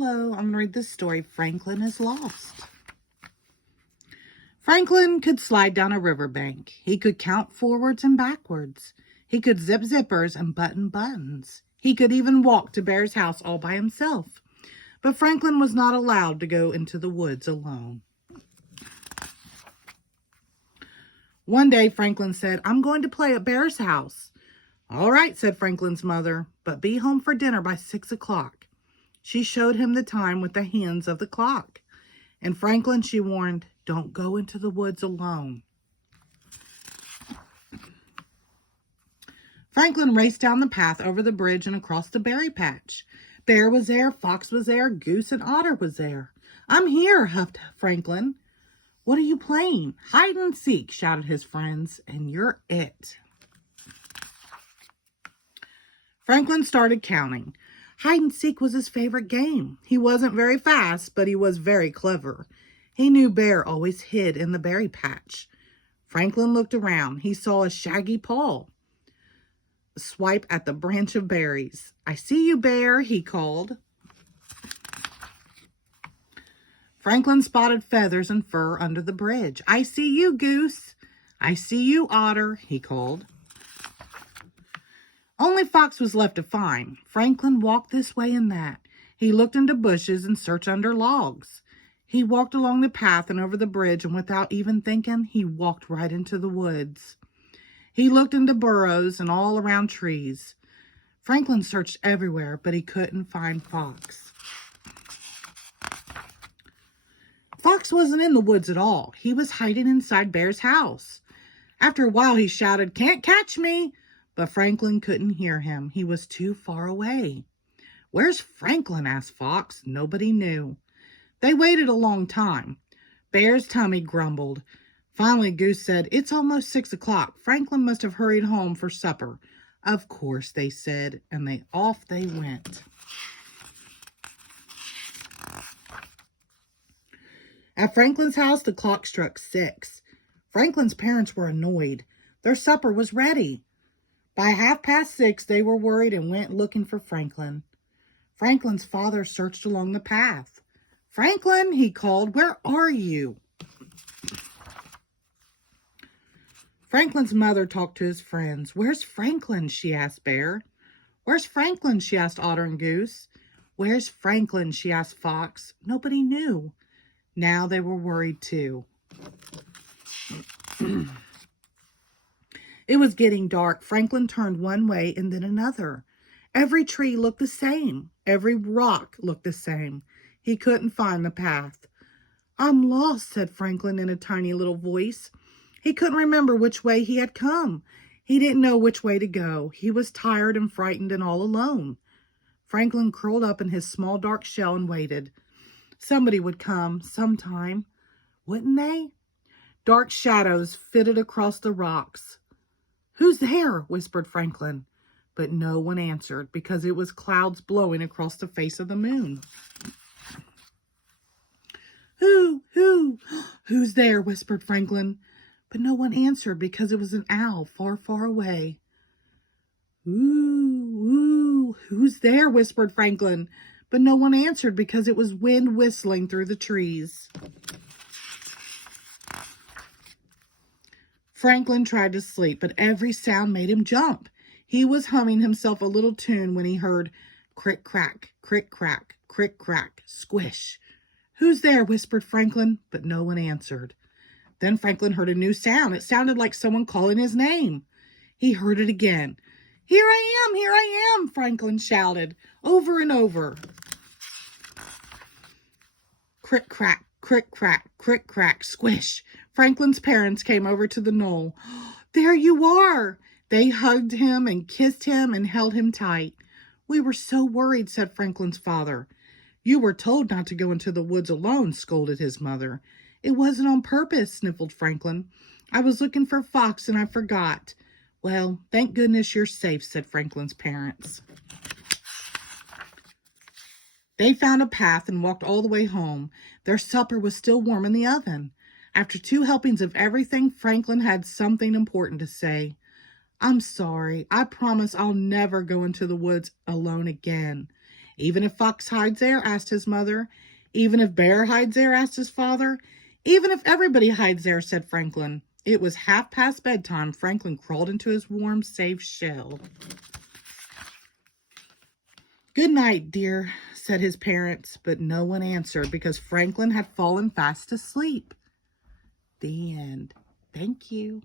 Hello, I'm going to read this story, Franklin is Lost. Franklin could slide down a riverbank. He could count forwards and backwards. He could zip zippers and button buttons. He could even walk to Bear's house all by himself. But Franklin was not allowed to go into the woods alone. One day, Franklin said, "I'm going to play at Bear's house." "All right," said Franklin's mother, "but be home for dinner by 6 o'clock. She showed him the time with the hands of the clock. And Franklin, she warned, don't go into the woods alone. Franklin raced down the path over the bridge and across the berry patch. Bear was there, Fox was there, Goose and Otter was there. "I'm here," huffed Franklin. "What are you playing?" "Hide and seek," shouted his friends, "and you're it." Franklin started counting. Hide and seek was his favorite game. He wasn't very fast, but he was very clever. He knew Bear always hid in the berry patch. Franklin looked around. He saw a shaggy paw swipe at the branch of berries. "I see you, Bear," he called. Franklin spotted feathers and fur under the bridge. "I see you, Goose." "I see you, Otter," he called. Only Fox was left to find. Franklin walked this way and that. He looked into bushes and searched under logs. He walked along the path and over the bridge, and without even thinking, he walked right into the woods. He looked into burrows and all around trees. Franklin searched everywhere, but he couldn't find Fox. Fox wasn't in the woods at all. He was hiding inside Bear's house. After a while, he shouted, "Can't catch me!" But Franklin couldn't hear him. He was too far away. "Where's Franklin?" asked Fox. Nobody knew. They waited a long time. Bear's tummy grumbled. Finally, Goose said, "It's almost 6 o'clock. Franklin must have hurried home for supper." "Of course," they said, and off they went. At Franklin's house, the clock struck 6. Franklin's parents were annoyed. Their supper was ready. By 6:30, they were worried and went looking for Franklin. Franklin's father searched along the path. "Franklin," he called, "where are you?" Franklin's mother talked to his friends. "Where's Franklin?" she asked Bear. "Where's Franklin?" she asked Otter and Goose. "Where's Franklin?" she asked Fox. Nobody knew. Now they were worried too. It was getting dark. Franklin turned one way and then another. Every tree looked the same. Every rock looked the same. He couldn't find the path. "I'm lost," said Franklin in a tiny little voice. He couldn't remember which way he had come. He didn't know which way to go. He was tired and frightened and all alone. Franklin curled up in his small dark shell and waited. Somebody would come sometime, wouldn't they? Dark shadows fitted across the rocks. "Who's there?" whispered Franklin. But no one answered because it was clouds blowing across the face of the moon. Who's there?" whispered Franklin. But no one answered because it was an owl far, far away. "Ooh, who's there?" whispered Franklin. But no one answered because it was wind whistling through the trees. Franklin tried to sleep, but every sound made him jump. He was humming himself a little tune when he heard crick-crack, crick-crack, crick-crack, squish. "Who's there?" whispered Franklin, but no one answered. Then Franklin heard a new sound. It sounded like someone calling his name. He heard it again. Here I am, Franklin shouted over and over. Crick-crack, crick-crack, crick-crack, squish. Franklin's parents came over to the knoll. "There you are!" They hugged him and kissed him and held him tight. "We were so worried," said Franklin's father. "You were told not to go into the woods alone," scolded his mother. "It wasn't on purpose," sniffled Franklin. "I was looking for Fox and I forgot." "Well, thank goodness you're safe," said Franklin's parents. They found a path and walked all the way home. Their supper was still warm in the oven. After 2 helpings of everything, Franklin had something important to say. "I'm sorry. I promise I'll never go into the woods alone again. Even if Fox hides there? Asked his mother. Even if Bear hides there? Asked his father. Even if everybody hides there, said Franklin. It was half past bedtime. Franklin crawled into his warm, safe shell. Good night, dear, said his parents, but no one answered because Franklin had fallen fast asleep. The end. Thank you.